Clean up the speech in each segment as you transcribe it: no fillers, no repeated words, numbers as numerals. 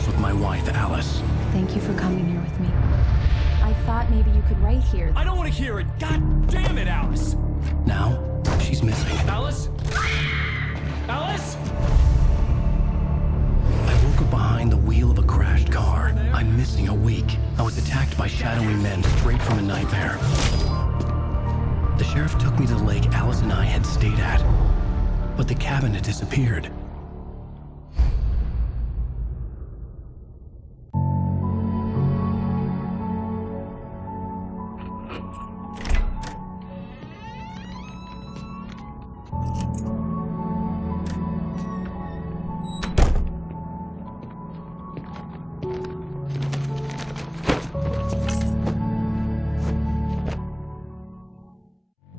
travels with my wife, Alice. Thank you for coming here with me. I thought maybe you could write here. I don't want to hear it! God damn it, Alice! Now, she's missing. Alice? Alice? I woke up behind the wheel of a crashed car. I'm missing a week. I was attacked by shadowy men straight from a nightmare. The sheriff took me to the lake Alice and I had stayed at, but the cabin had disappeared.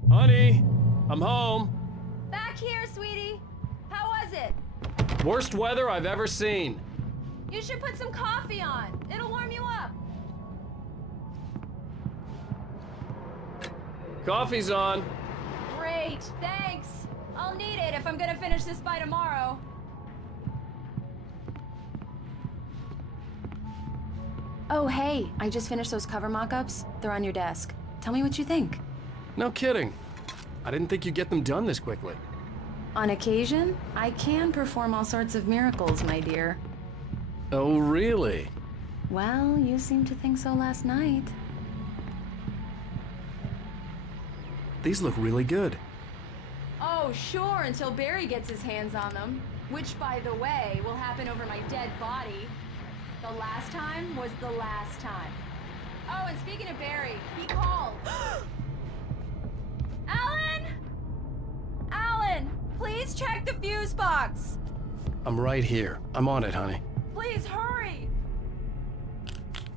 Honey, I'm home. Back here, sweetie. How was it? Worst weather I've ever seen. You should put some coffee on. It'll warm you up. Coffee's on. Great, thanks. I'll need it if I'm gonna finish this by tomorrow. Oh, hey, I just finished those cover mock-ups. They're on your desk. Tell me what you think. No kidding. I didn't think you'd get them done this quickly. On occasion, I can perform all sorts of miracles, my dear. Oh, really? Well, you seemed to think so last night. These look really good. Oh, sure, until Barry gets his hands on them. Which, by the way, will happen over my dead body. The last time was the last time. Oh, and speaking of Barry, he called. Alan! Alan, please check the fuse box. I'm right here. I'm on it, honey. Please hurry.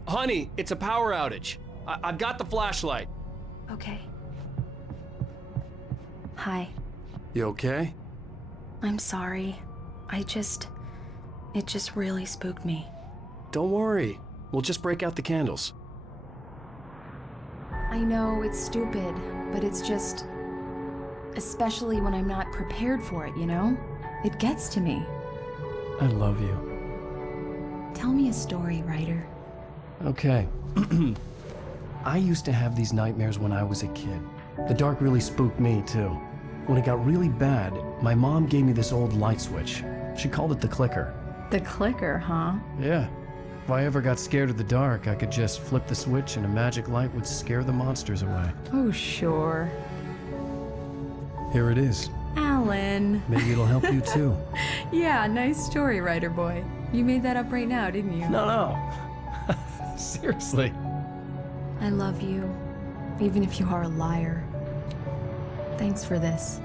Honey, it's a power outage. I've got the flashlight. Okay. Hi. You okay? I'm sorry. It just really spooked me. Don't worry. We'll just break out the candles. I know it's stupid, but it's just... especially when I'm not prepared for it, you know? It gets to me. I love you. Tell me a story, writer. Okay. I used to have these nightmares when I was a kid. The dark really spooked me, too. When it got really bad, my mom gave me this old light switch. She called it the clicker. The clicker, huh? Yeah. If I ever got scared of the dark, I could just flip the switch and a magic light would scare the monsters away. Oh, sure. Here it is. Alan. Maybe it'll help you, too. Yeah, nice story, writer boy. You made that up right now, didn't you? No. Seriously. I love you, even if you are a liar. Thanks for this.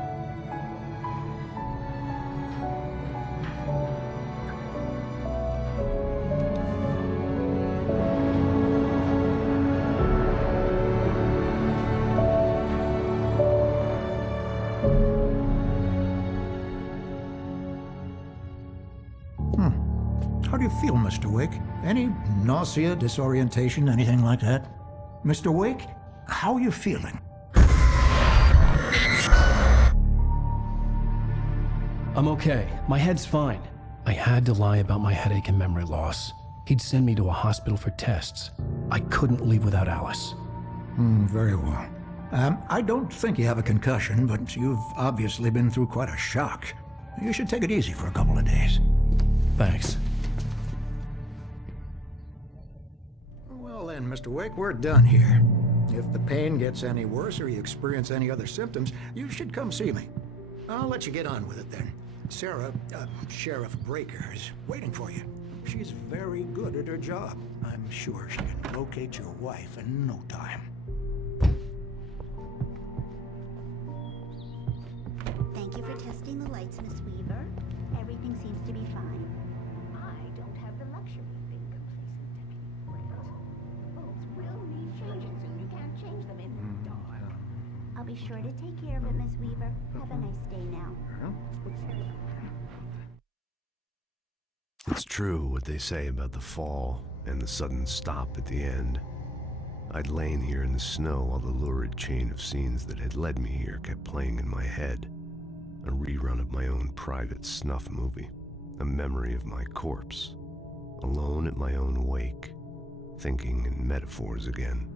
How do you feel, Mr. Wake? Any nausea, disorientation, anything like that? Mr. Wake, how are you feeling? I'm okay. My head's fine. I had to lie about my headache and memory loss. He'd send me to a hospital for tests. I couldn't leave without Alice. Very well. I don't think you have a concussion, but you've obviously been through quite a shock. You should take it easy for a couple of days. Thanks. Well then, Mr. Wake, we're done here. If the pain gets any worse or you experience any other symptoms, you should come see me. I'll let you get on with it then. Sarah, Sheriff Breaker, is waiting for you. She's very good at her job. I'm sure she can locate your wife in no time. Thank you for testing the lights, Miss Weaver. Everything seems to be fine. I don't have the luxury of being complacent, Deputy. Folks will need changes, and you can't change them in the dark. I'll be sure to take care of it, Miss Weaver. Have a nice day now. It's true what they say about the fall and the sudden stop at the end. I'd lain here in the snow while the lurid chain of scenes that had led me here kept playing in my head. A rerun of my own private snuff movie, a memory of my corpse. alone at my own wake, thinking in metaphors again.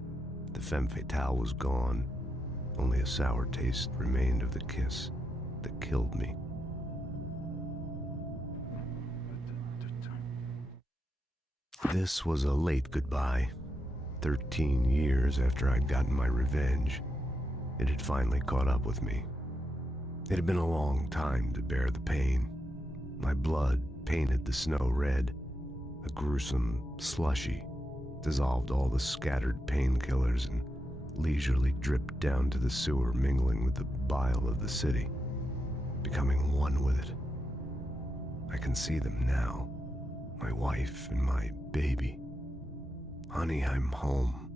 The femme fatale was gone. Only a sour taste remained of the kiss that killed me. This was a late goodbye. 13 years after I'd gotten my revenge, it had finally caught up with me. It had been a long time to bear the pain. My blood painted the snow red. A gruesome slushy dissolved all the scattered painkillers and leisurely dripped down to the sewer, mingling with the bile of the city, becoming one with it. I can see them now, my wife and my baby. Honey, I'm home.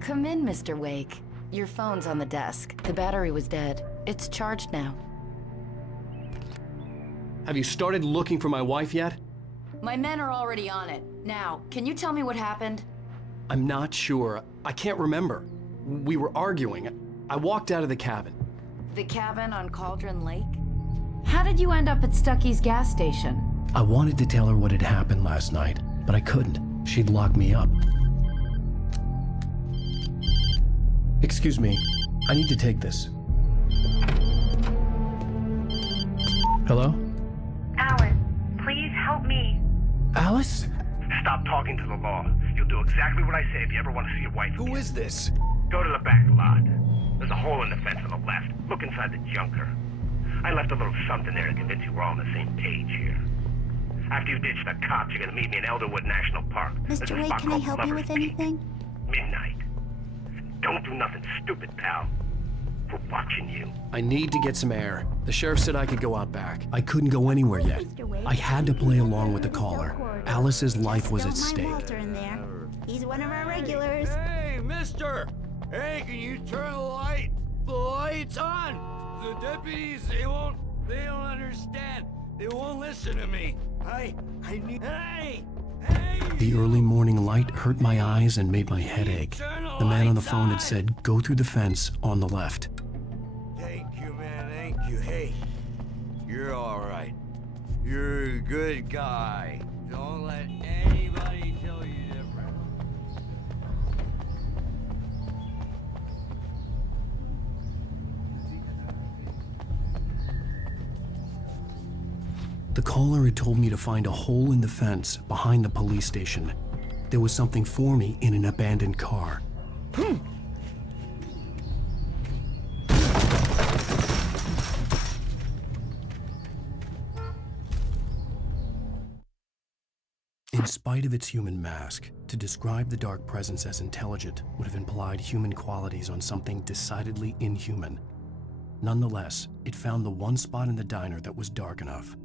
Come in, Mr. Wake. Your phone's on the desk. The battery was dead. It's charged now. Have you started looking for my wife yet? My men are already on it. Now, can you tell me what happened? I'm not sure. I can't remember. We were arguing. I walked out of the cabin. The cabin on Cauldron Lake? How did you end up at Stucky's gas station? I wanted to tell her what had happened last night, but I couldn't. She'd locked me up. Excuse me, I need to take this. Hello? Alice, please help me. Alice? Stop talking to the law. You'll do exactly what I say if you ever want to see your wife again. Who is this? Go to the back lot. There's a hole in the fence on the left. Look inside the junker. I left a little something there to convince you we're all on the same page here. After you ditch the cops, you're gonna meet me in Elderwood National Park. There's a Mr. Wake, spot can I called help you Lover's with Peak. anything? Midnight. Don't do nothing stupid, pal. We're watching you. I need to get some air. The sheriff said I could go out back. I couldn't go anywhere yet. Mr. Wake, I had to play along with the caller. Alice's life was at Don't mind stake. Walter in there. He's one of our regulars. Hey, mister! Hey, can you turn the lights on? The deputies, they don't understand. They won't listen to me. Hey! The early morning light hurt my eyes and made my head ache. The man on the phone had said, go through the fence on the left. Thank you, man, thank you. Hey, you're all right. You're a good guy. Don't let anybody tell you different. The caller had told me to find a hole in the fence behind the police station. There was something for me in an abandoned car. In spite of its human mask, to describe the dark presence as intelligent would have implied human qualities on something decidedly inhuman. Nonetheless, it found the one spot in the diner that was dark enough.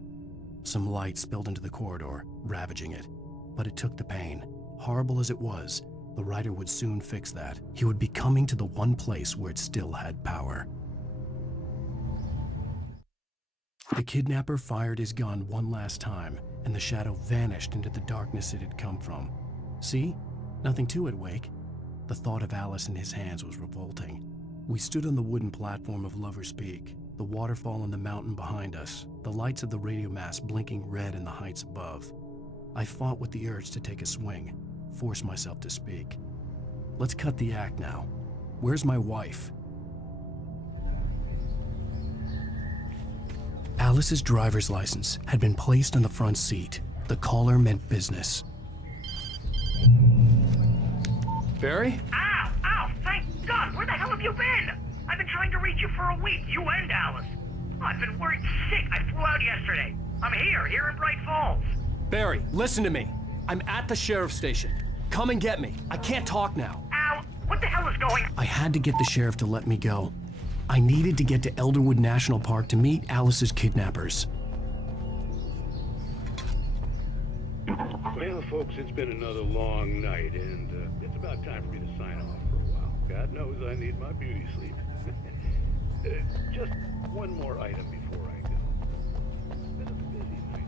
Some light spilled into the corridor, ravaging it. But it took the pain. Horrible as it was, the writer would soon fix that. He would be coming to the one place where it still had power. The kidnapper fired his gun one last time, and the shadow vanished into the darkness it had come from. See? Nothing to it, Wake. The thought of Alice in his hands was revolting. We stood on the wooden platform of Lover's Peak, the waterfall on the mountain behind us, the lights of the radio mast blinking red in the heights above. I fought with the urge to take a swing, force myself to speak. Let's cut the act now. Where's my wife? Alice's driver's license had been placed on the front seat. The caller meant business. Barry? Ow! Ow! Thank God! Where the hell have you been? I've been trying to reach you for a week, you and Alice. Oh, I've been worried sick. I flew out yesterday. I'm here in Bright Falls. Barry, listen to me. I'm at the sheriff's station. Come and get me. I can't talk now. Ow! What the hell is going on? I had to get the sheriff to let me go. I needed to get to Elderwood National Park to meet Alice's kidnappers. Well, folks, it's been another long night, and it's about time for me to sign off for a while. God knows I need my beauty sleep. Just one more item before I go. It's been a busy night.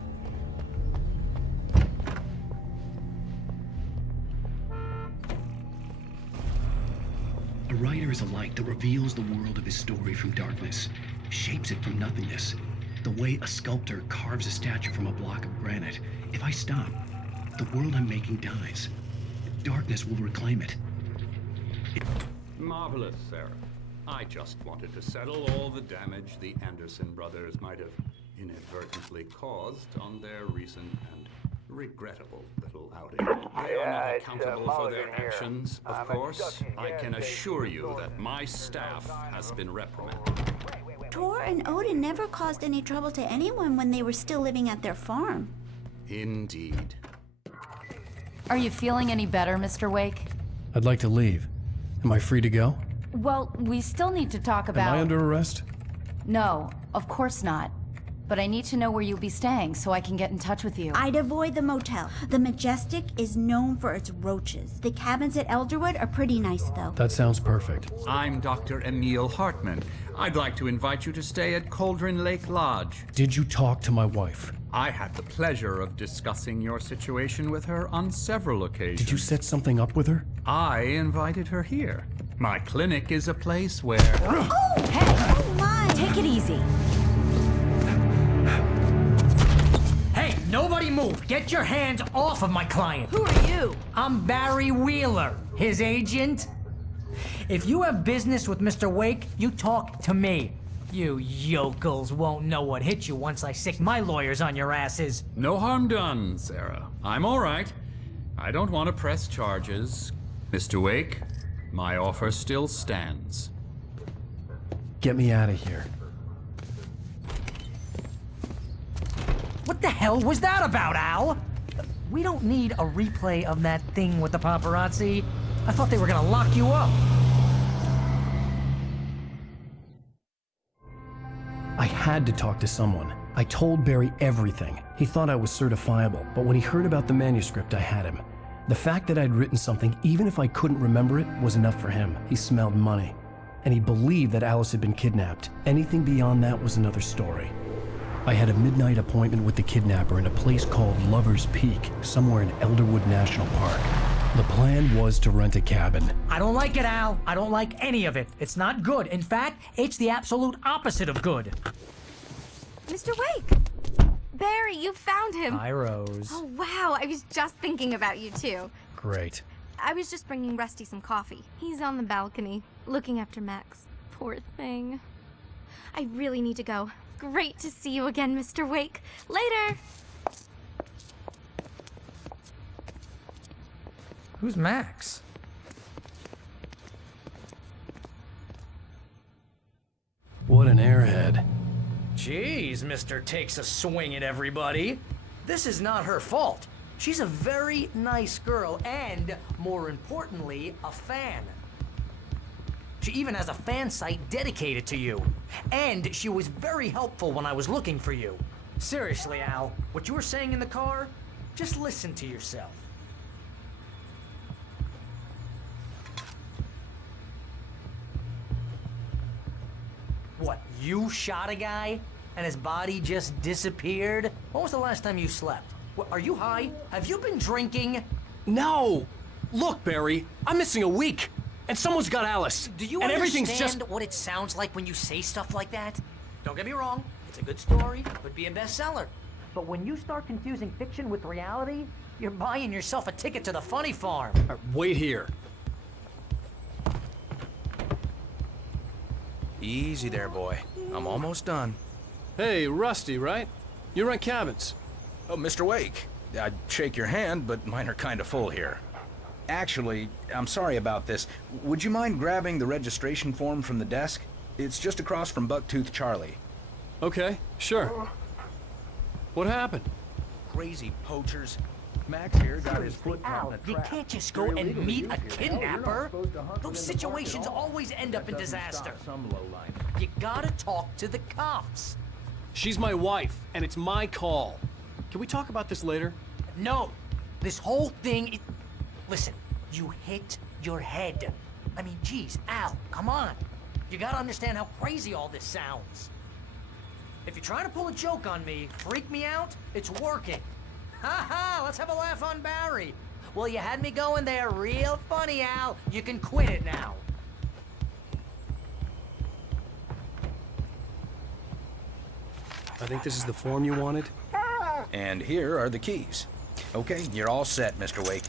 A writer is a light that reveals the world of his story from darkness, shapes it from nothingness. The way a sculptor carves a statue from a block of granite. If I stop, the world I'm making dies. Darkness will reclaim it. Marvelous, Sarah. I just wanted to settle all the damage the Anderson brothers might have inadvertently caused on their recent and regrettable little outing. They are not accountable for their actions, of course. I can assure you that my staff has been reprimanded. Tor and Odin never caused any trouble to anyone when they were still living at their farm. Indeed. Are you feeling any better, Mr. Wake? I'd like to leave. Am I free to go? Well, we still need to talk about... Am I under arrest? No, of course not. But I need to know where you'll be staying so I can get in touch with you. I'd avoid the motel. The Majestic is known for its roaches. The cabins at Elderwood are pretty nice, though. That sounds perfect. I'm Dr. Emil Hartman. I'd like to invite you to stay at Cauldron Lake Lodge. Did you talk to my wife? I had the pleasure of discussing your situation with her on several occasions. Did you set something up with her? I invited her here. My clinic is a place where... Oh, hey! Oh, my! Take it easy. Hey, nobody move! Get your hands off of my client! Who are you? I'm Barry Wheeler, his agent. If you have business with Mr. Wake, you talk to me. You yokels won't know what hit you once I sick my lawyers on your asses. No harm done, Sarah. I'm all right. I don't want to press charges. Mr. Wake, my offer still stands. Get me out of here. What the hell was that about, Al? We don't need a replay of that thing with the paparazzi. I thought they were gonna lock you up. I had to talk to someone. I told Barry everything. He thought I was certifiable, but when he heard about the manuscript, I had him. The fact that I'd written something, even if I couldn't remember it, was enough for him. He smelled money. And he believed that Alice had been kidnapped. Anything beyond that was another story. I had a midnight appointment with the kidnapper in a place called Lover's Peak, somewhere in Elderwood National Park. The plan was to rent a cabin. I don't like it, Al. I don't like any of it. It's not good. In fact, it's the absolute opposite of good. Mr. Wake! Barry, you found him! Hi, Rose. Oh, wow. I was just thinking about you, too. Great. I was just bringing Rusty some coffee. He's on the balcony, looking after Max. Poor thing. I really need to go. Great to see you again, Mr. Wake. Later! Who's Max? What an airhead. Jeez, Mr. Takes a swing at everybody. This is not her fault. She's a very nice girl and, more importantly, a fan. She even has a fan site dedicated to you. And she was very helpful when I was looking for you. Seriously, Al, what you were saying in the car, just listen to yourself. What, you shot a guy and his body just disappeared? When was the last time you slept? What, are you high? Have you been drinking? No! Look, Barry, I'm missing a week. And someone's got Alice. Do you and understand everything's just... what it sounds like when you say stuff like that? Don't get me wrong, it's a good story, could be a bestseller. But when you start confusing fiction with reality, you're buying yourself a ticket to the funny farm. Wait here. Easy there, boy. I'm almost done. Hey, Rusty, right? You rent cabins. Oh, Mr. Wake. I'd shake your hand, but mine are kind of full here. Actually, I'm sorry about this. Would you mind grabbing the registration form from the desk? It's just across from Bucktooth Charlie. Okay, sure. What happened? Crazy poachers. Max here got his foot caught Al, in a you trap. can't just go and meet a kidnapper. Those situations always end up in disaster. You gotta talk to the cops. She's my wife, and it's my call. Can we talk about this later? No. This whole thing... Listen, you hit your head. I mean, geez, Al, come on. You gotta understand how crazy all this sounds. If you're trying to pull a joke on me, freak me out, it's working. Ha ha, let's have a laugh on Barry. Well, you had me going there real funny, Al. You can quit it now. I think this is the form you wanted. And here are the keys. Okay, you're all set, Mr. Wake.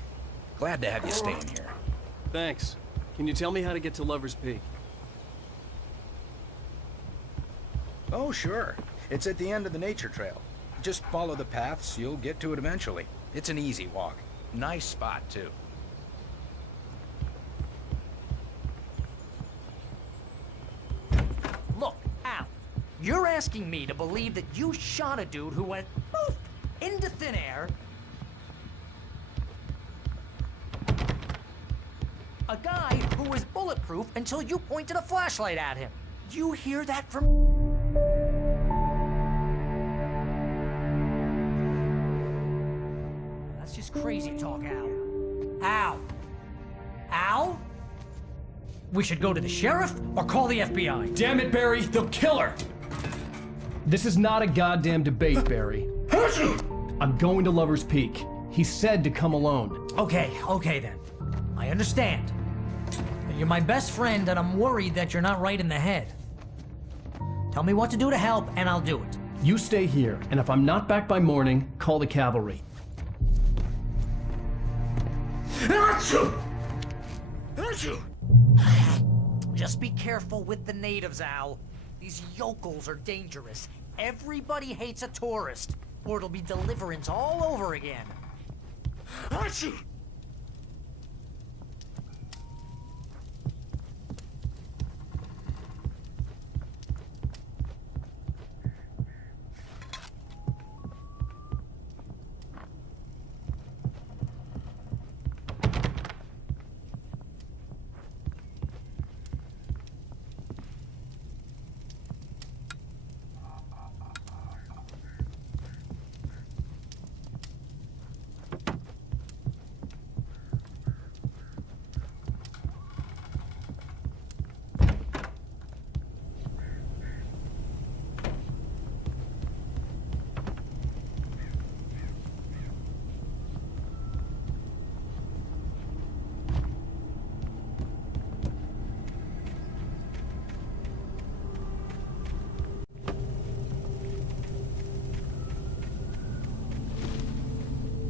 Glad to have you staying here. Thanks. Can you tell me how to get to Lover's Peak? Oh, sure. It's at the end of the nature trail. Just follow the paths, you'll get to it eventually. It's an easy walk. Nice spot, too. Look, Al, you're asking me to believe that you shot a dude who went poof into thin air. A guy who was bulletproof until you pointed a flashlight at him. You hear that from... That's just crazy talk, Al. Al? Al? We should go to the sheriff or call the FBI. Damn it, Barry, they'll kill her! This is not a goddamn debate, Barry. I'm going to Lover's Peak. He said to come alone. Okay then. I understand. But you're my best friend and I'm worried that you're not right in the head. Tell me what to do to help and I'll do it. You stay here, and if I'm not back by morning, call the cavalry. Just be careful with the natives, Al. These yokels are dangerous. Everybody hates a tourist, or it'll be deliverance all over again.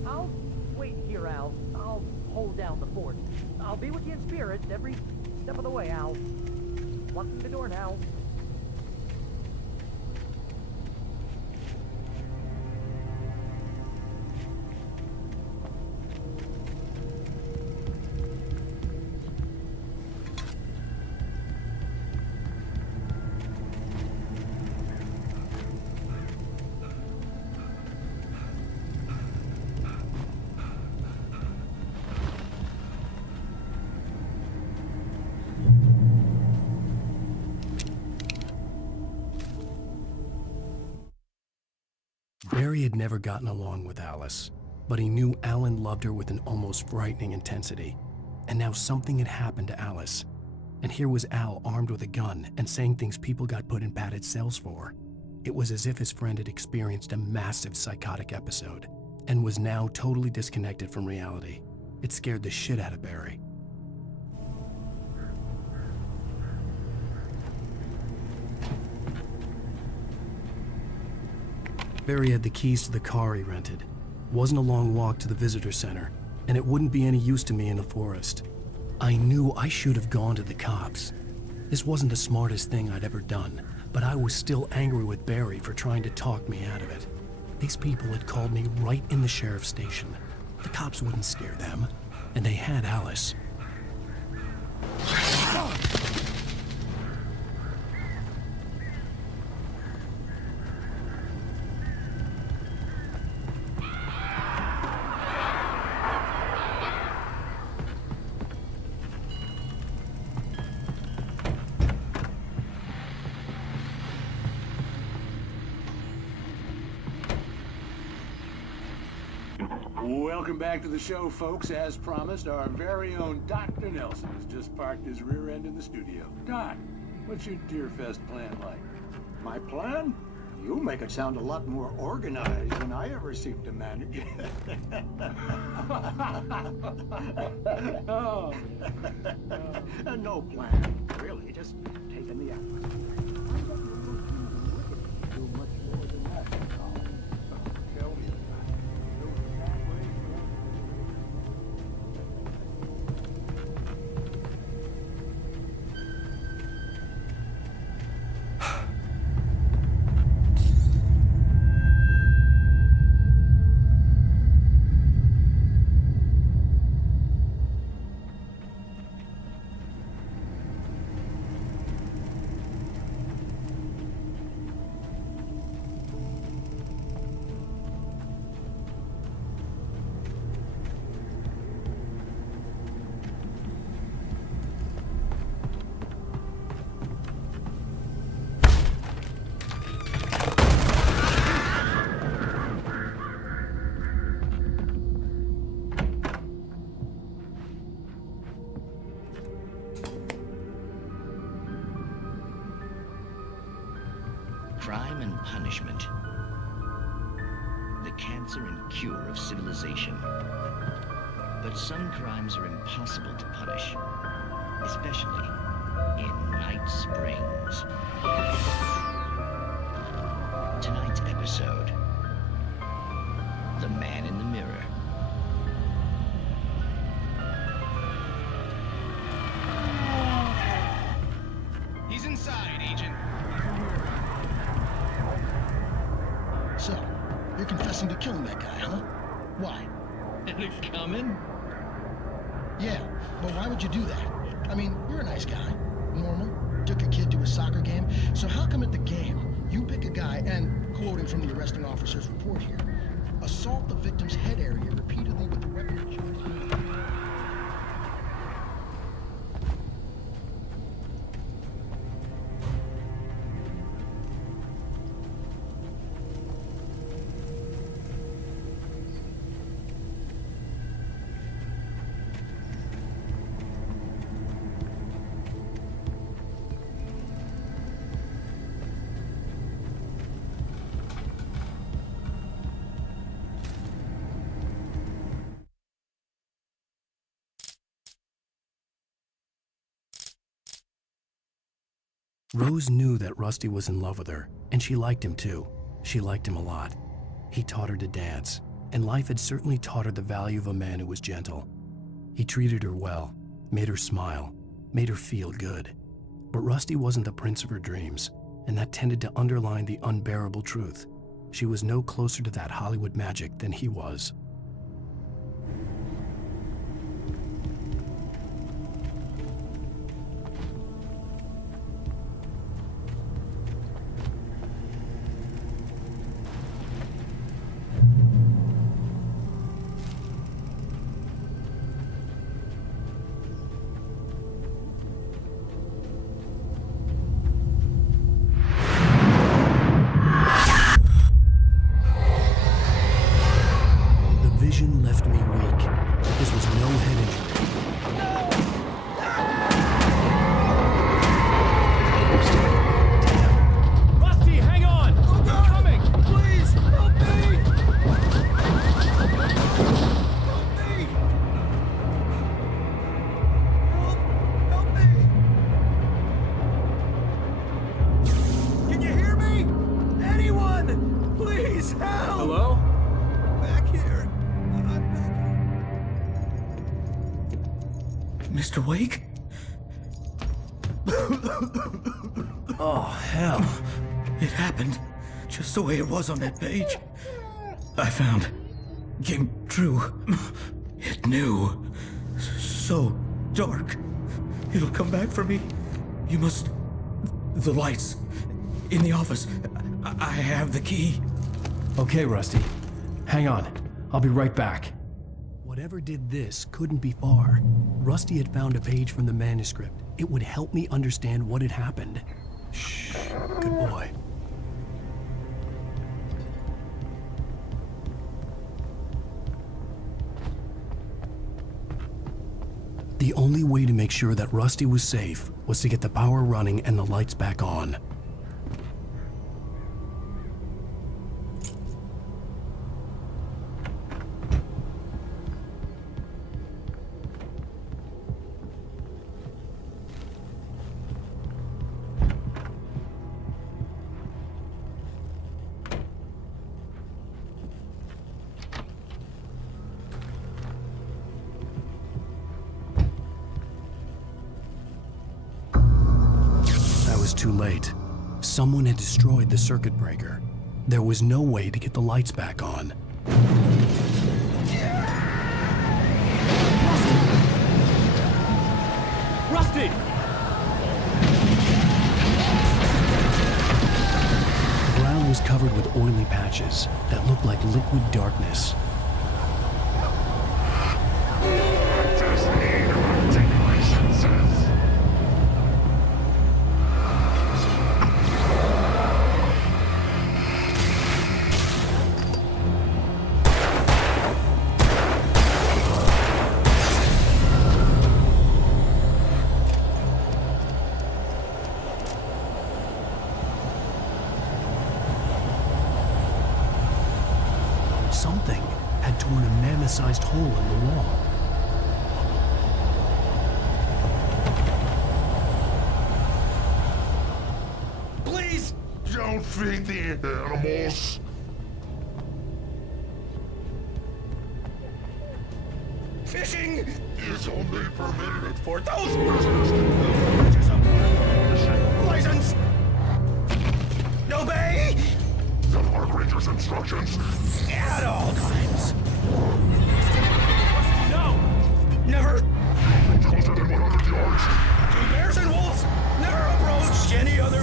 I'll wait here, Al. I'll hold down the fort. I'll be with you in spirit every step of the way, Al. Locking the door now. Barry had never gotten along with Alice, but he knew Alan loved her with an almost frightening intensity. And now something had happened to Alice. And here was Al armed with a gun and saying things people got put in padded cells for. It was as if his friend had experienced a massive psychotic episode and was now totally disconnected from reality. It scared the shit out of Barry. Barry had the keys to the car he rented. Wasn't a long walk to the visitor center, and it wouldn't be any use to me in the forest. I knew I should have gone to the cops. This wasn't the smartest thing I'd ever done, but I was still angry with Barry for trying to talk me out of it. These people had called me right in the sheriff's station. The cops wouldn't scare them, and they had Alice. Welcome back to the show, folks. As promised, our very own Dr. Nelson has just parked his rear end in the studio. Doc, what's your Deerfest plan like? My plan? You make it sound a lot more organized than I ever seem to manage. Oh. No plan, really, just taking the atmosphere. punishment. The cancer and cure of civilization. But some crimes are impossible to punish, especially in Night Springs. Tonight's episode, The Man in the Mirror. He's inside, Agent. So, you're confessing to killing that guy, huh? Why? Is it coming? Yeah, but why would you do that? I mean, you're a nice guy. Normal. Took a kid to a soccer game. So how come at the game, you pick a guy and, quoting from the arresting officer's report here, assault the victim's head area repeatedly with the weapon of choice? Rose knew that Rusty was in love with her, and she liked him too. She liked him a lot. He taught her to dance, and life had certainly taught her the value of a man who was gentle. He treated her well, made her smile, made her feel good. But Rusty wasn't the prince of her dreams, and that tended to underline the unbearable truth. She was no closer to that Hollywood magic than he was. Vision left me weak. This was no head injury. Rusty, hang on! I'm coming! Please, help me! Help me! Can you hear me? Anyone! Please, help! Hello? Back here. Mr. Wake? Oh, hell. It happened just the way it was on that page. I found. Came true. It knew. So dark. It'll come back for me. You must. The lights. In the office. I have the key. Okay, Rusty. Hang on. I'll be right back. Whatever did this couldn't be far. Rusty had found a page from the manuscript. It would help me understand what had happened. Shh. Good boy. The only way to make sure that Rusty was safe was to get the power running and the lights back on. Too late. Someone had destroyed the circuit breaker. There was no way to get the lights back on. Rusty! The ground was covered with oily patches that looked like liquid darkness. Something had torn a mammoth-sized hole in the wall. Please don't feed the animals. Fishing is only permitted for those prisoners who purchase a license. Obey the park ranger's instructions at all times. No! Never! Closer than 100 yards. To bears and wolves, never approach any other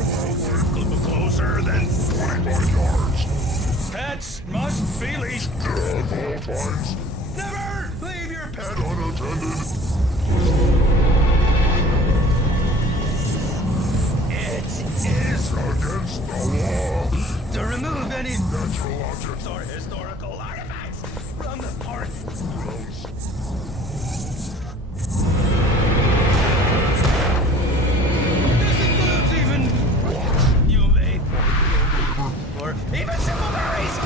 closer than 25 yards. Pets must be leashed at all times. Never leave your pet unattended. It is against the law to remove any natural objects or historical artifacts from the park grounds. This includes even what you may find, or even simple berries.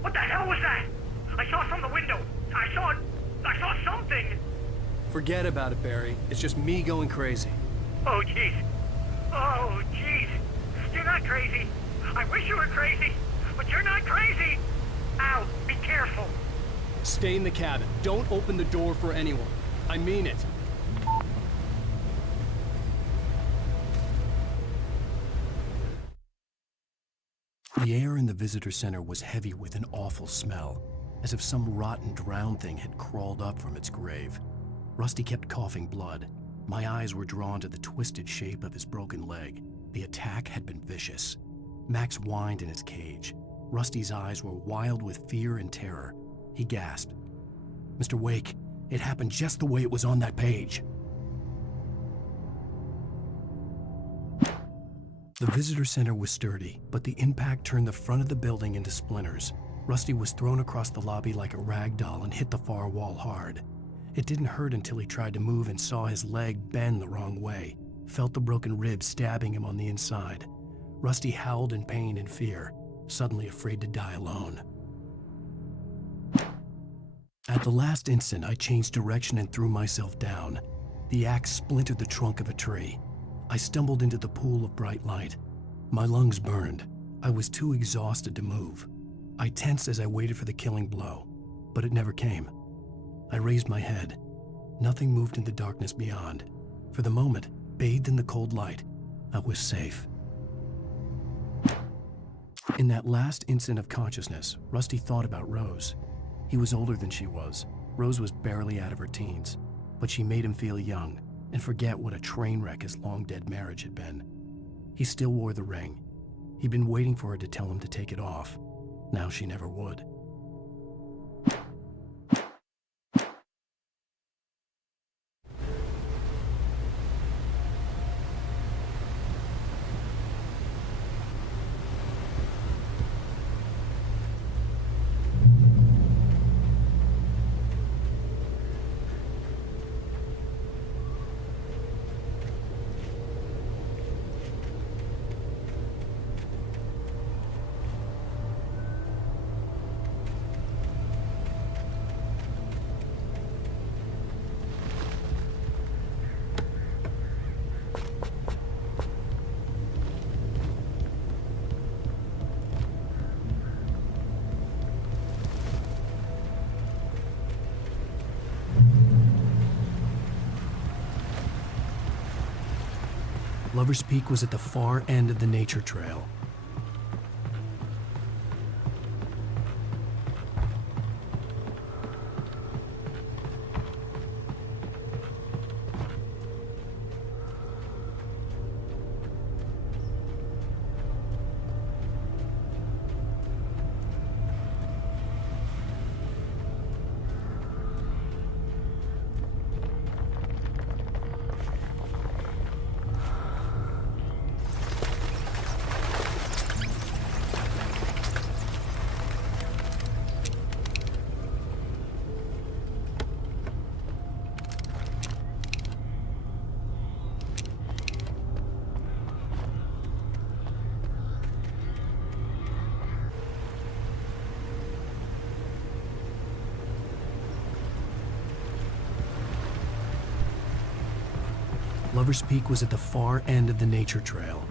What the hell was that? I saw from the window. I saw something. Forget about it, Barry. It's just me going crazy. Oh, jeez. Oh, jeez. You're not crazy. I wish you were crazy, but you're not crazy. Ow, be careful. Stay in the cabin. Don't open the door for anyone. I mean it. The air in the visitor center was heavy with an awful smell, as if some rotten drowned thing had crawled up from its grave. Rusty kept coughing blood. My eyes were drawn to the twisted shape of his broken leg. The attack had been vicious. Max whined in his cage. Rusty's eyes were wild with fear and terror. He gasped. "Mr. Wake, it happened just the way it was on that page." The visitor center was sturdy, but the impact turned the front of the building into splinters. Rusty was thrown across the lobby like a rag doll and hit the far wall hard. It didn't hurt until he tried to move and saw his leg bend the wrong way, felt the broken rib stabbing him on the inside. Rusty howled in pain and fear, suddenly afraid to die alone. At the last instant, I changed direction and threw myself down. The axe splintered the trunk of a tree. I stumbled into the pool of bright light. My lungs burned. I was too exhausted to move. I tensed as I waited for the killing blow, but it never came. I raised my head. Nothing moved in the darkness beyond. For the moment, bathed in the cold light, I was safe. In that last instant of consciousness, Rusty thought about Rose. He was older than she was. Rose was barely out of her teens, but she made him feel young and forget what a train wreck his long-dead marriage had been. He still wore the ring. He'd been waiting for her to tell him to take it off. Now she never would. Lover's Peak was at the far end of the nature trail. Lover's Peak was at the far end of the nature trail.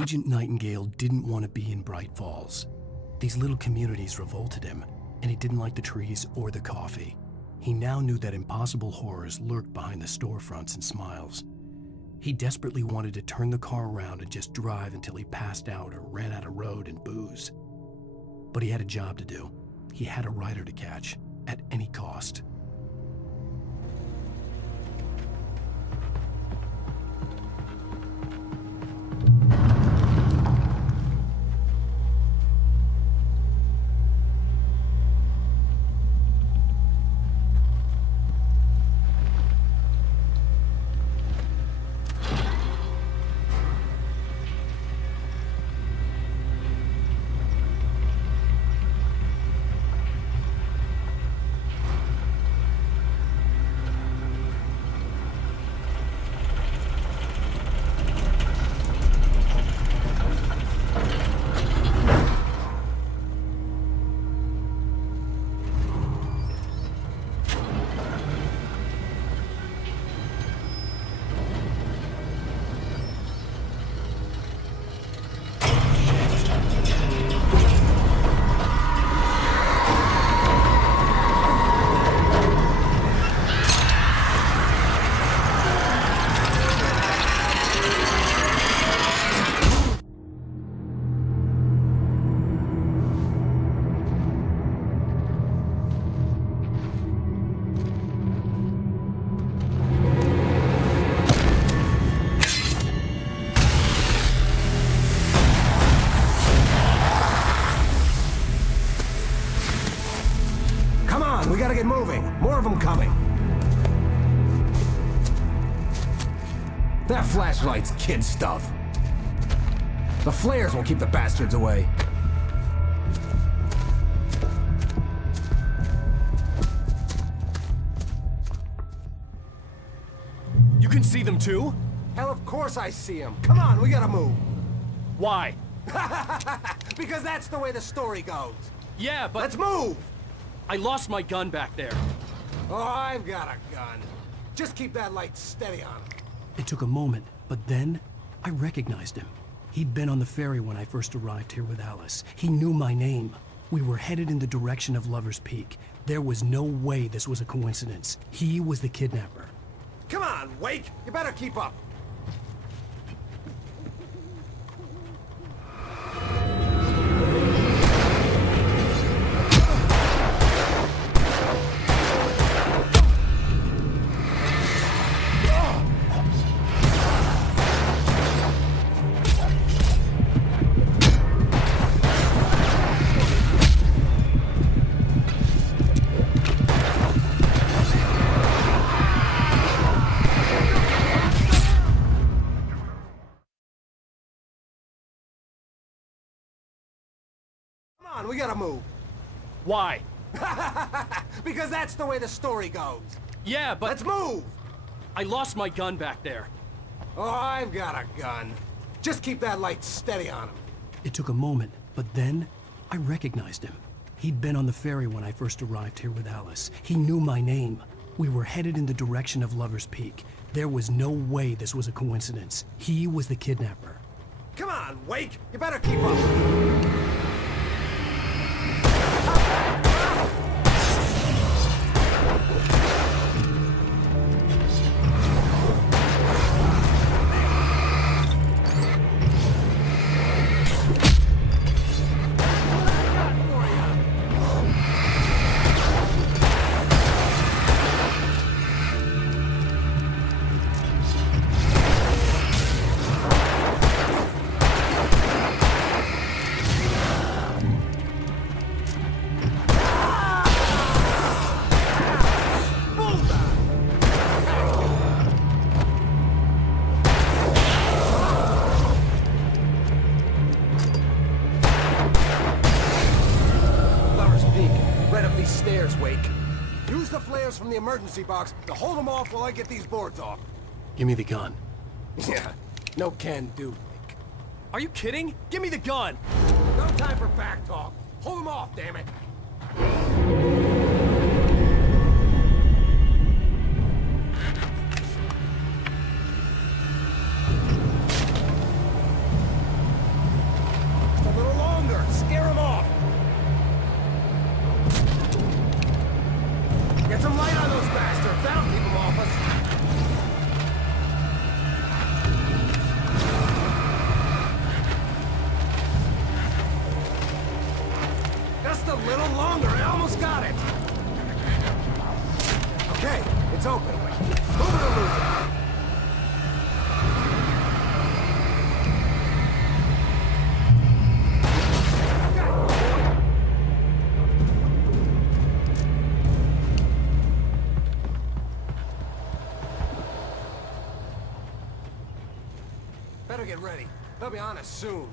Agent Nightingale didn't want to be in Bright Falls. These little communities revolted him, and he didn't like the trees or the coffee. He now knew that impossible horrors lurked behind the storefronts and smiles. He desperately wanted to turn the car around and just drive until he passed out or ran out of road and booze. But he had a job to do. He had a rider to catch, at any cost. We gotta get moving. More of them coming. That flashlight's kid stuff. The flares won't keep the bastards away. You can see them too? Hell, of course I see them. Come on, we gotta move. Why? Because that's the way the story goes. Yeah, but... Let's move! I lost my gun back there. Oh, I've got a gun. Just keep that light steady on him. It took a moment, but then I recognized him. He'd been on the ferry when I first arrived here with Alice. He knew my name. We were headed in the direction of Lover's Peak. There was no way this was a coincidence. He was the kidnapper. Come on, Wake! You better keep up. We gotta move. Why? Because that's the way the story goes. Yeah, but... Let's move! I lost my gun back there. Oh, I've got a gun. Just keep that light steady on him. It took a moment, but then I recognized him. He'd been on the ferry when I first arrived here with Alice. He knew my name. We were headed in the direction of Lover's Peak. There was no way this was a coincidence. He was the kidnapper. Come on, Wake! You better keep up. Use the flares from the emergency box to hold them off while I get these boards off. Give me the gun. Yeah, no can do. Are you kidding? Give me the gun! No time for back talk. Hold them off, damn it. Just a little longer. I almost got it. Okay, it's open. Move it or lose it. Better get ready. They'll be on us soon.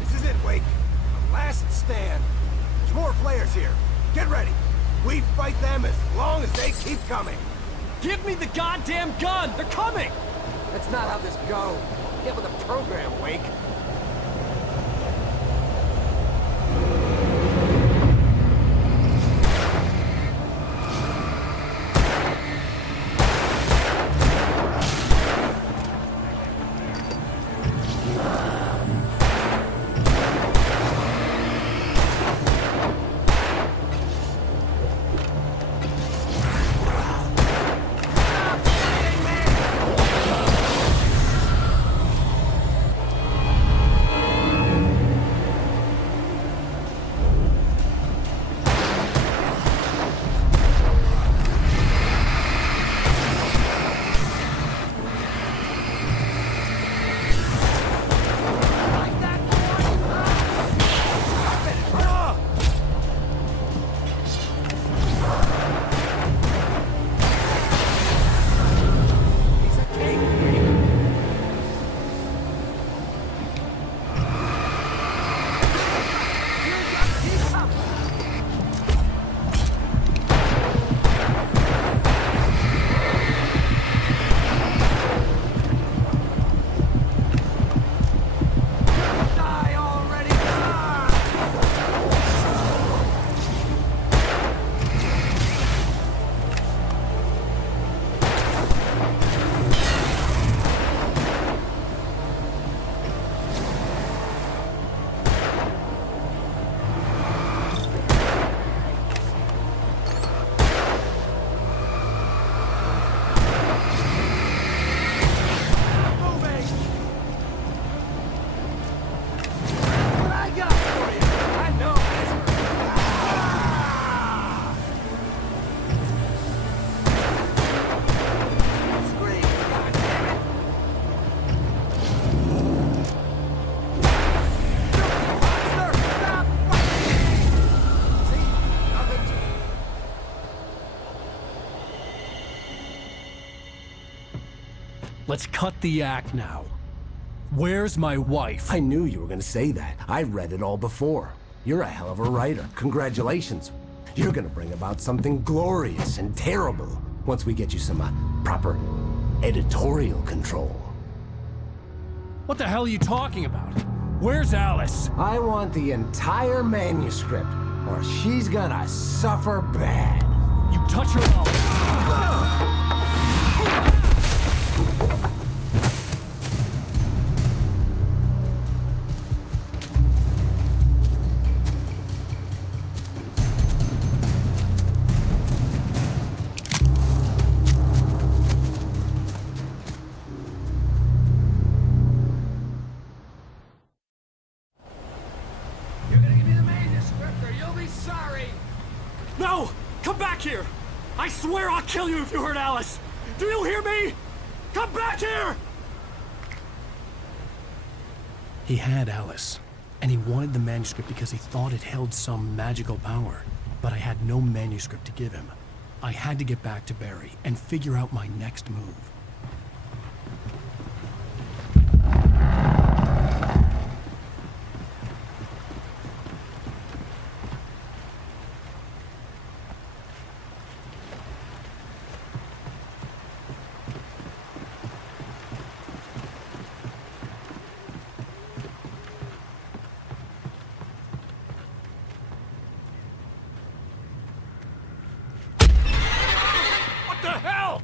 This is it, Wake. The last stand. There's more flares here. Get ready. We fight them as long as they keep coming. Give me the goddamn gun! They're coming! That's not how this goes. Get with the program, Wake. Let's cut the act now. Where's my wife? I knew you were gonna say that. I read it all before. You're a hell of a writer. Congratulations. You're gonna bring about something glorious and terrible once we get you some proper editorial control. What the hell are you talking about? Where's Alice? I want the entire manuscript, or she's gonna suffer bad. You touch her out. No! Come back here! I swear I'll kill you if you hurt Alice! Do you hear me? Come back here! He had Alice, and he wanted the manuscript because he thought it held some magical power. But I had no manuscript to give him. I had to get back to Barry and figure out my next move. What the hell?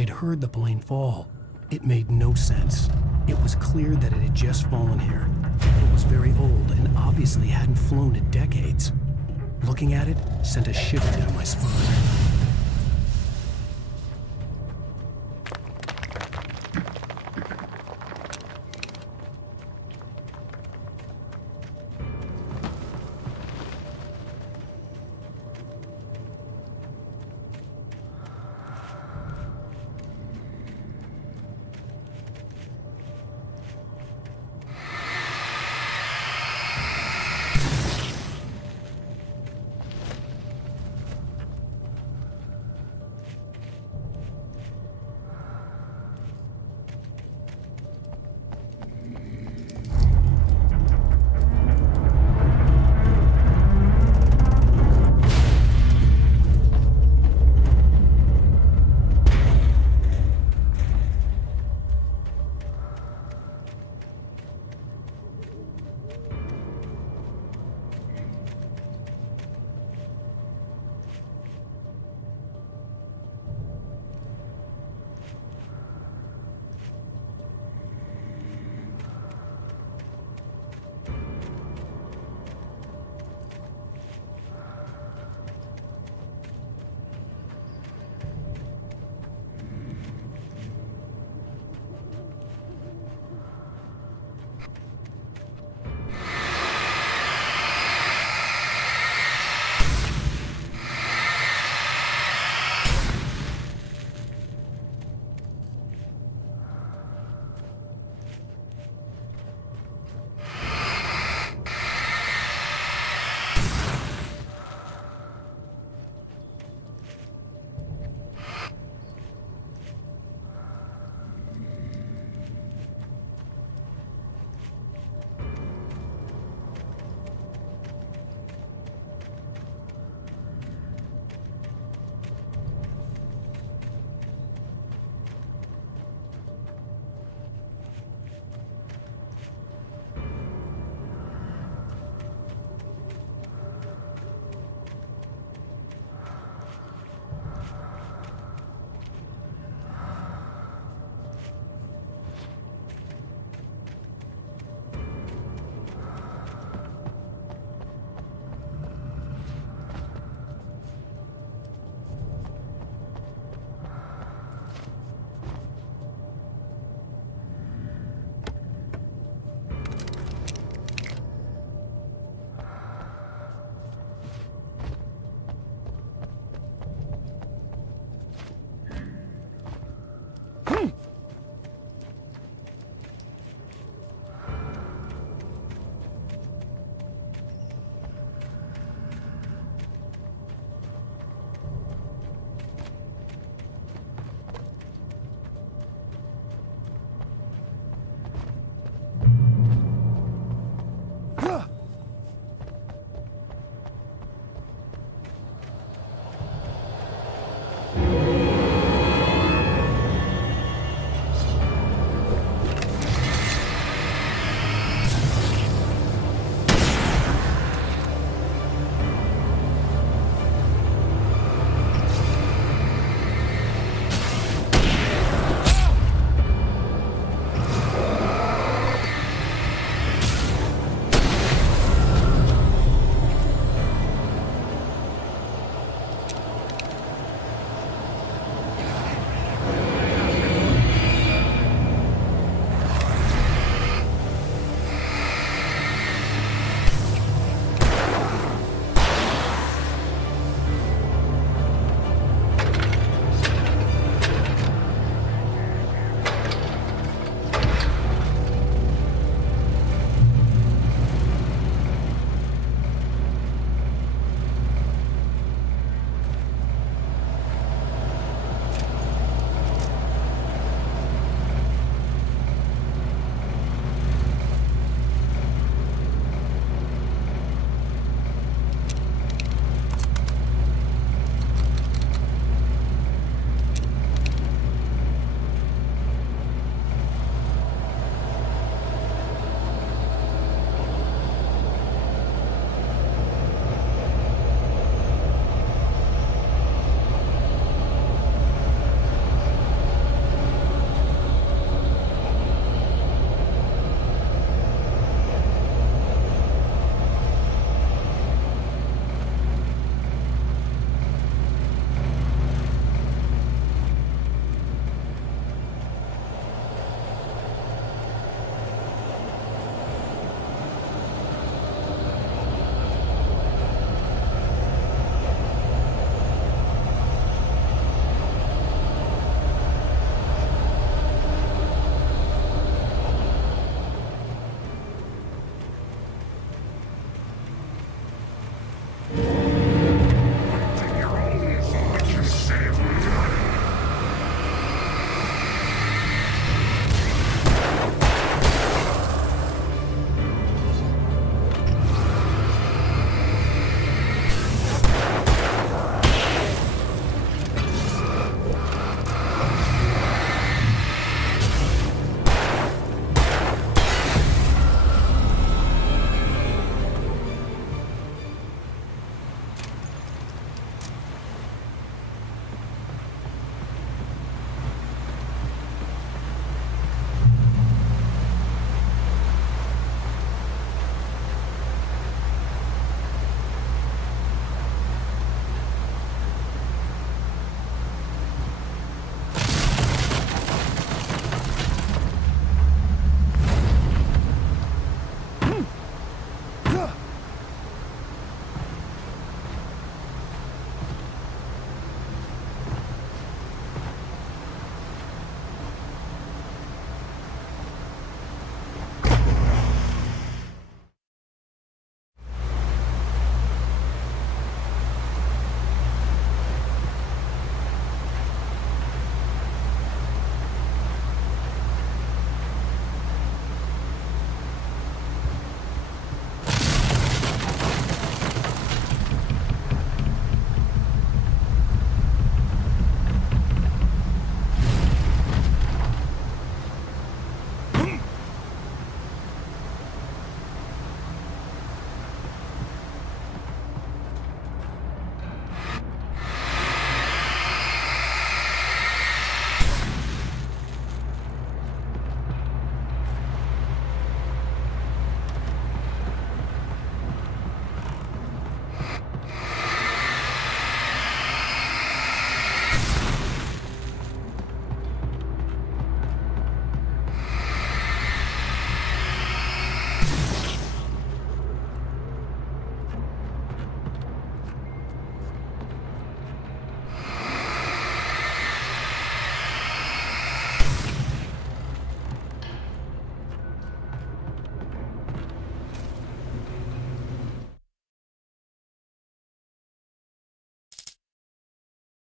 I had heard the plane fall. It made no sense. It was clear that it had just fallen here, but it was very old and obviously hadn't flown in decades. Looking at it sent a shiver down my spine.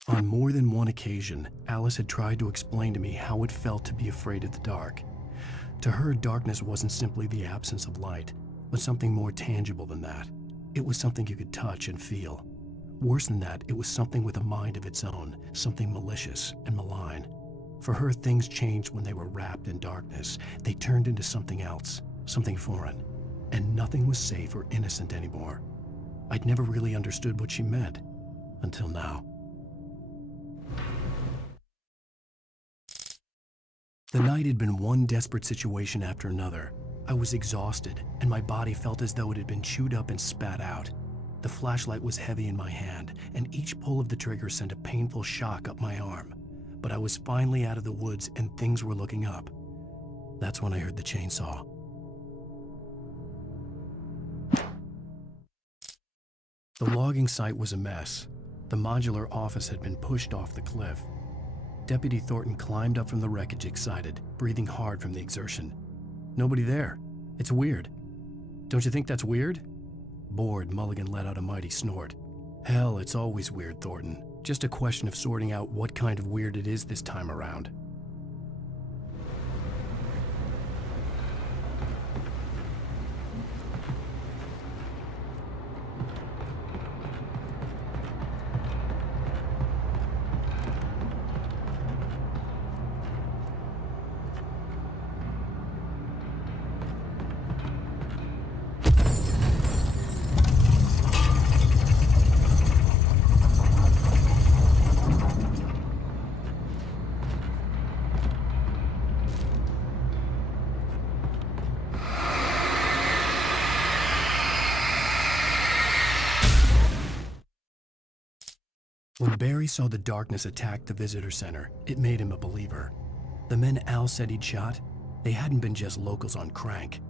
On more than one occasion, Alice had tried to explain to me how it felt to be afraid of the dark. To her, darkness wasn't simply the absence of light, but something more tangible than that. It was something you could touch and feel. Worse than that, it was something with a mind of its own, something malicious and malign. For her, things changed when they were wrapped in darkness. They turned into something else, something foreign, and nothing was safe or innocent anymore. I'd never really understood what she meant, until now. The night had been one desperate situation after another. I was exhausted, and my body felt as though it had been chewed up and spat out. The flashlight was heavy in my hand, and each pull of the trigger sent a painful shock up my arm. But I was finally out of the woods, and things were looking up. That's when I heard the chainsaw. The logging site was a mess. The modular office had been pushed off the cliff. Deputy Thornton climbed up from the wreckage excited, breathing hard from the exertion. Nobody there. It's weird. Don't you think that's weird? Bored, Mulligan let out a mighty snort. Hell, it's always weird, Thornton. Just a question of sorting out what kind of weird it is this time around. When Barry saw the darkness attack the visitor center, it made him a believer. The men Al said he'd shot, they hadn't been just locals on crank.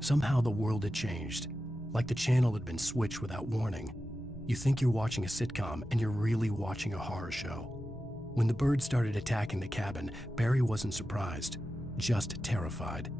Somehow the world had changed, like the channel had been switched without warning. You think you're watching a sitcom, and you're really watching a horror show. When the birds started attacking the cabin, Barry wasn't surprised, just terrified.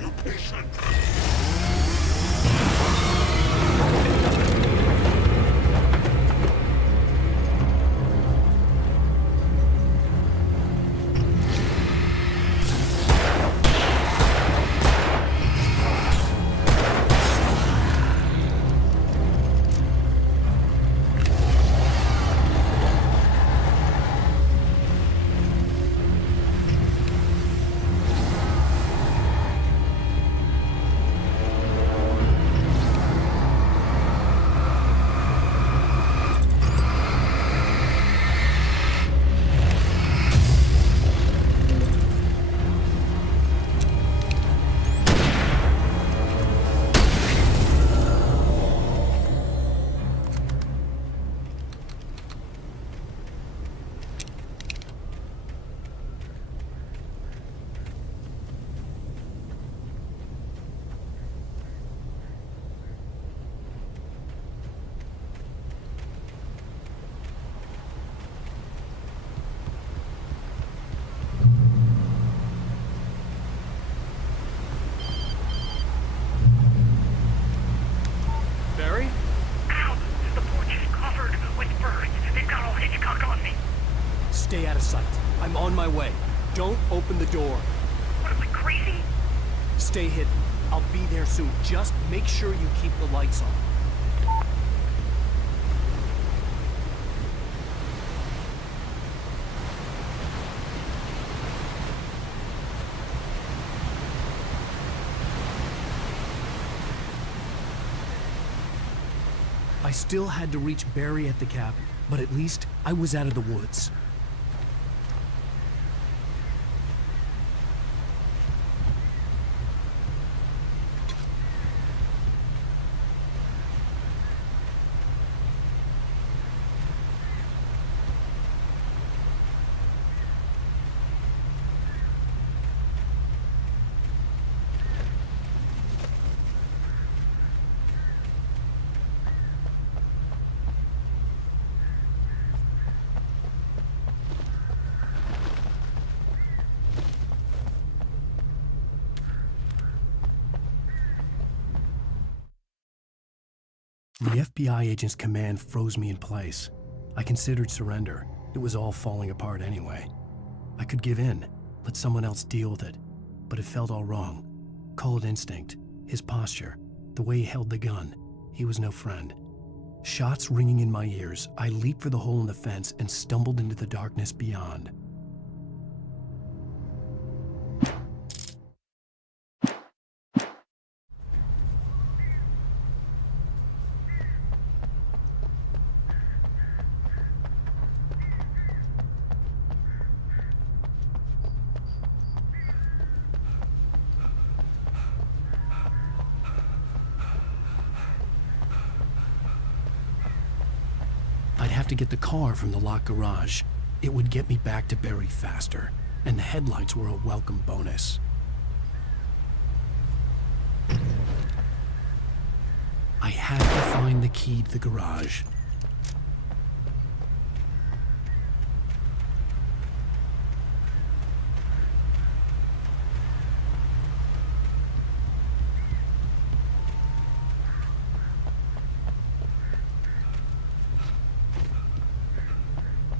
too patient. Barry? Ow! The porch is covered with birds. They've got all Hitchcock on me. Stay out of sight. I'm on my way. Don't open the door. What am I, crazy? Stay hidden. I'll be there soon. Just make sure you keep the lights on. I still had to reach Barry at the cabin, but at least I was out of the woods. The FBI agent's command froze me in place. I considered surrender. It was all falling apart anyway. I could give in, let someone else deal with it, but it felt all wrong. Call it instinct, his posture, the way he held the gun. He was no friend. Shots ringing in my ears, I leaped for the hole in the fence and stumbled into the darkness beyond. I'd have to get the car from the locked garage. It would get me back to Barry faster, and the headlights were a welcome bonus. I had to find the key to the garage.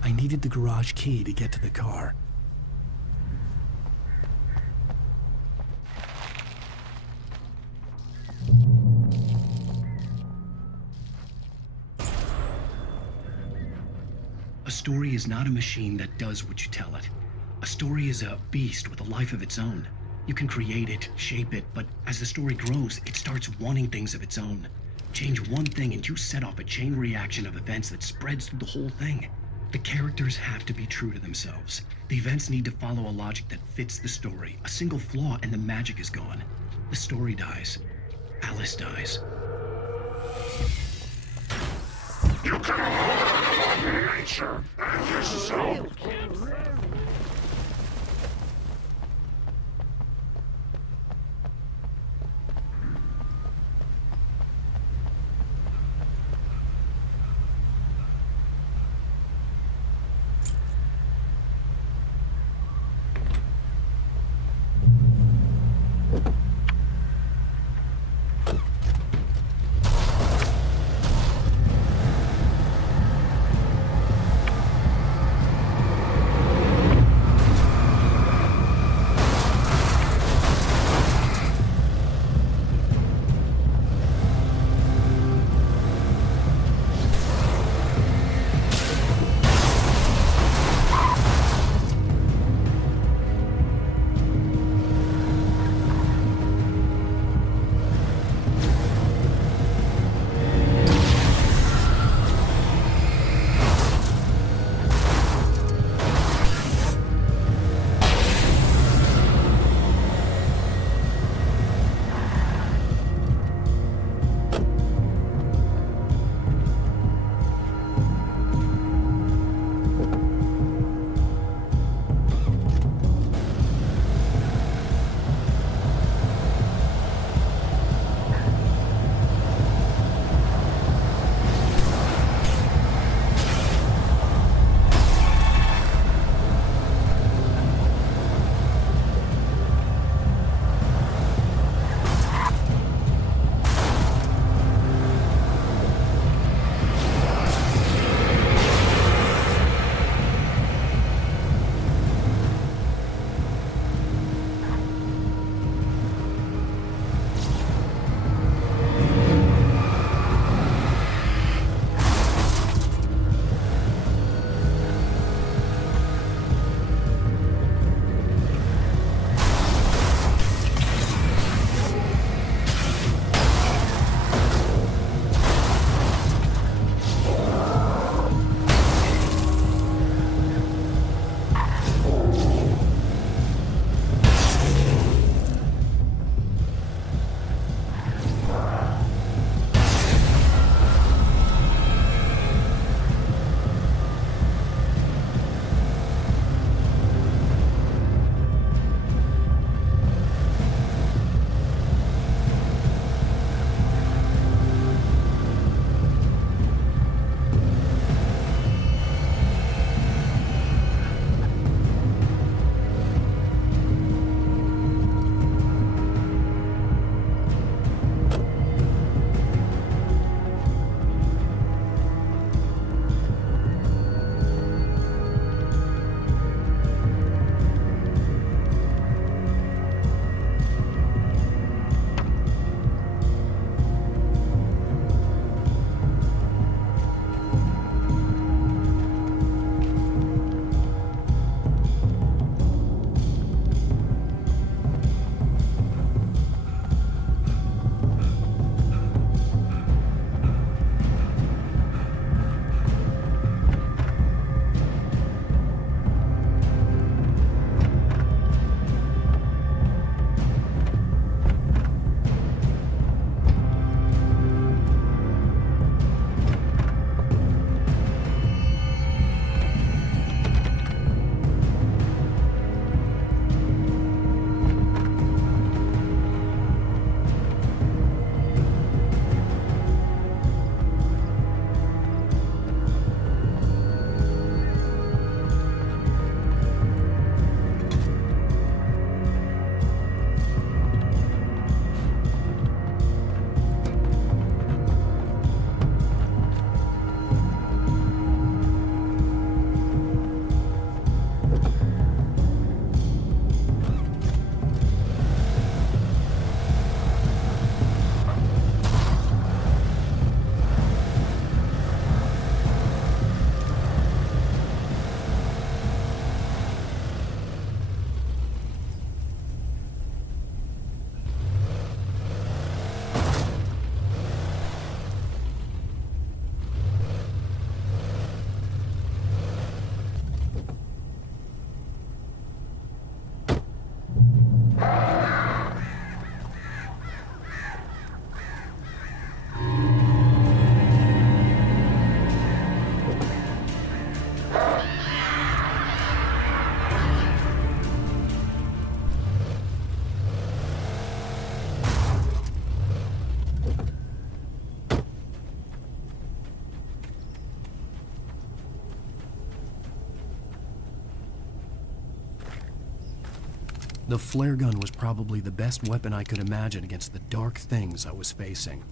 I needed the garage key to get to the car. A story is not a machine that does what you tell it. A story is a beast with a life of its own. You can create it, shape it, but as the story grows, it starts wanting things of its own. Change one thing and you set off a chain reaction of events that spreads through the whole thing. The characters have to be true to themselves. The events need to follow a logic that fits the story. A single flaw and the magic is gone. The story dies. Alice dies. You can hold nature and yourself. The flare gun was probably the best weapon I could imagine against the dark things I was facing.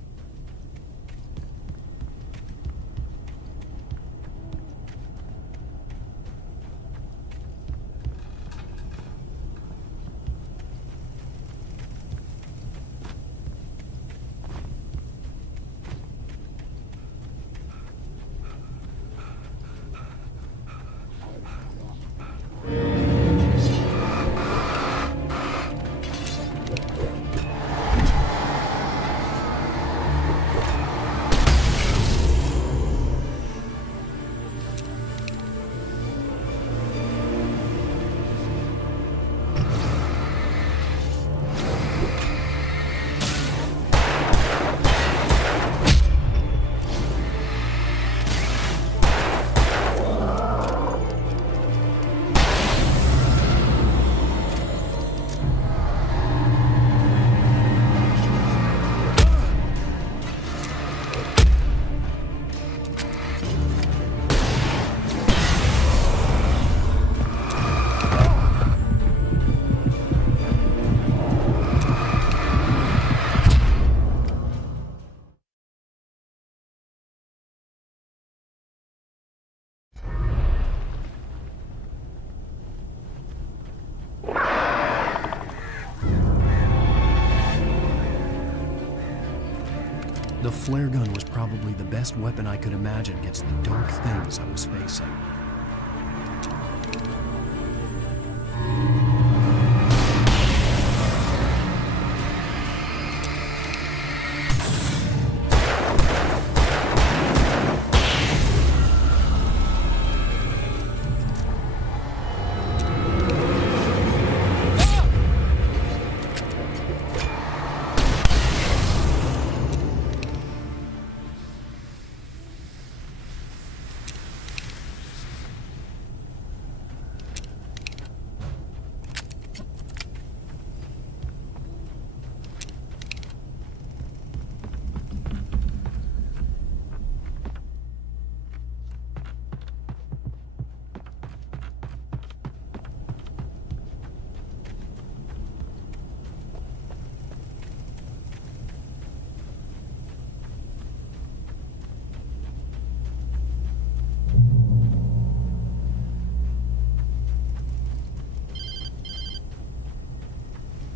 The flare gun was probably the best weapon I could imagine against the dark things I was facing.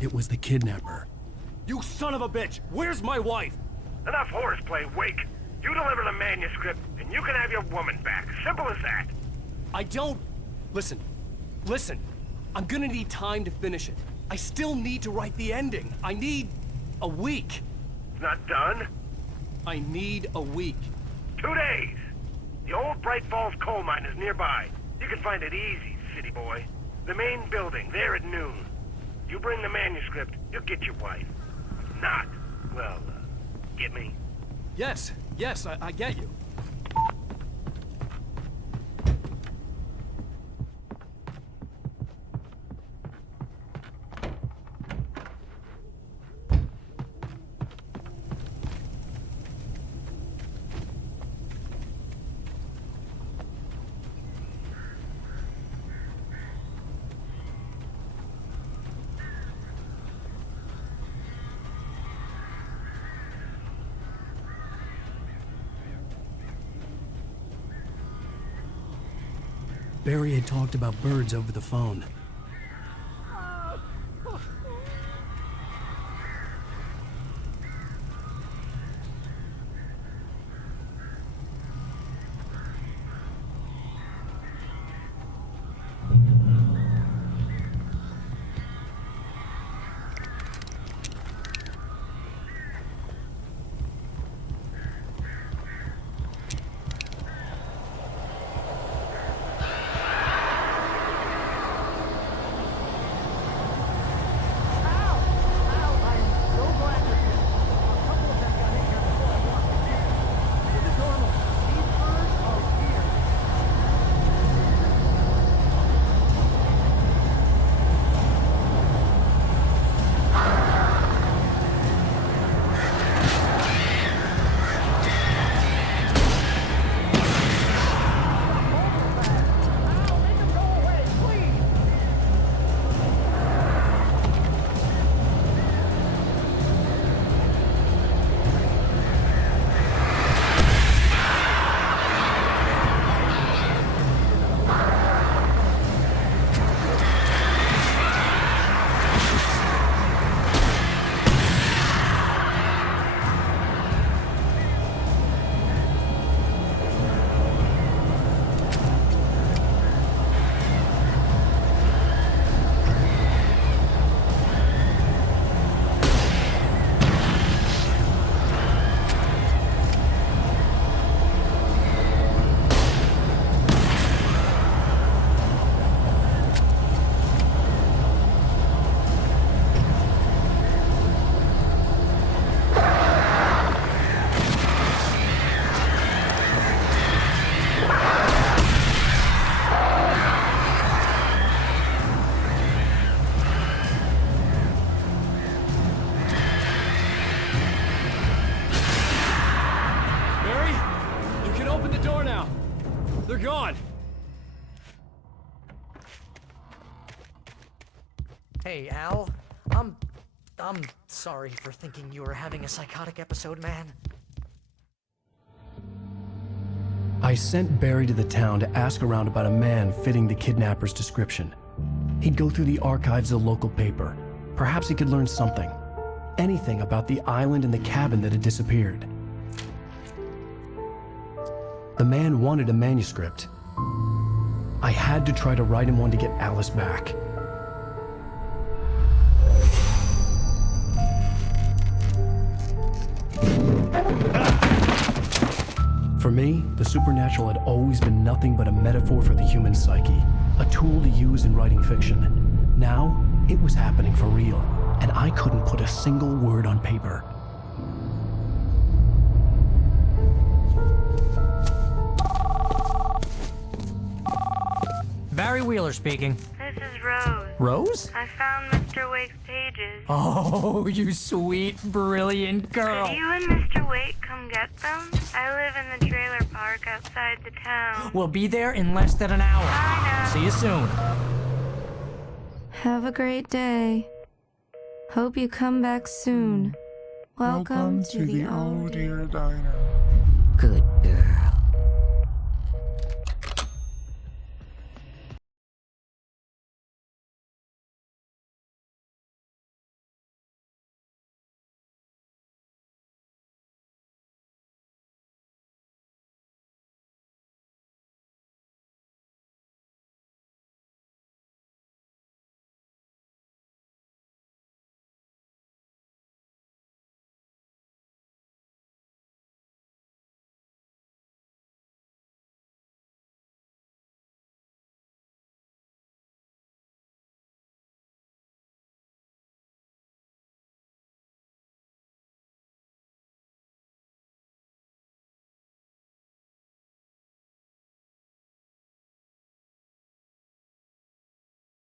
It was the kidnapper. You son of a bitch! Where's my wife? Enough horseplay, Wake. You deliver the manuscript, and you can have your woman back. Simple as that. I don't... Listen. I'm gonna need time to finish it. I still need to write the ending. I need... a week. It's not done? I need a week. 2 days. The old Bright Falls coal mine is nearby. You can find it easy, city boy. The main building, there at noon. You bring the manuscript, you'll get your wife. If not, well, get me? Yes, I get you. Barry had talked about birds over the phone. gone! Hey, Al. I'm sorry for thinking you were having a psychotic episode, man. I sent Barry to the town to ask around about a man fitting the kidnapper's description. He'd go through the archives of the local paper. Perhaps he could learn something. Anything about the island and the cabin that had disappeared. The man wanted a manuscript. I had to try to write him one to get Alice back. For me, the supernatural had always been nothing but a metaphor for the human psyche, a tool to use in writing fiction. Now, it was happening for real, and I couldn't put a single word on paper. Barry Wheeler speaking. This is Rose. Rose? I found Mr. Wake's pages. Oh, you sweet, brilliant girl. Could you and Mr. Wake come get them? I live in the trailer park outside the town. We'll be there in less than an hour. Bye now. See you soon. Have a great day. Hope you come back soon. Welcome to the Old Dear Diner.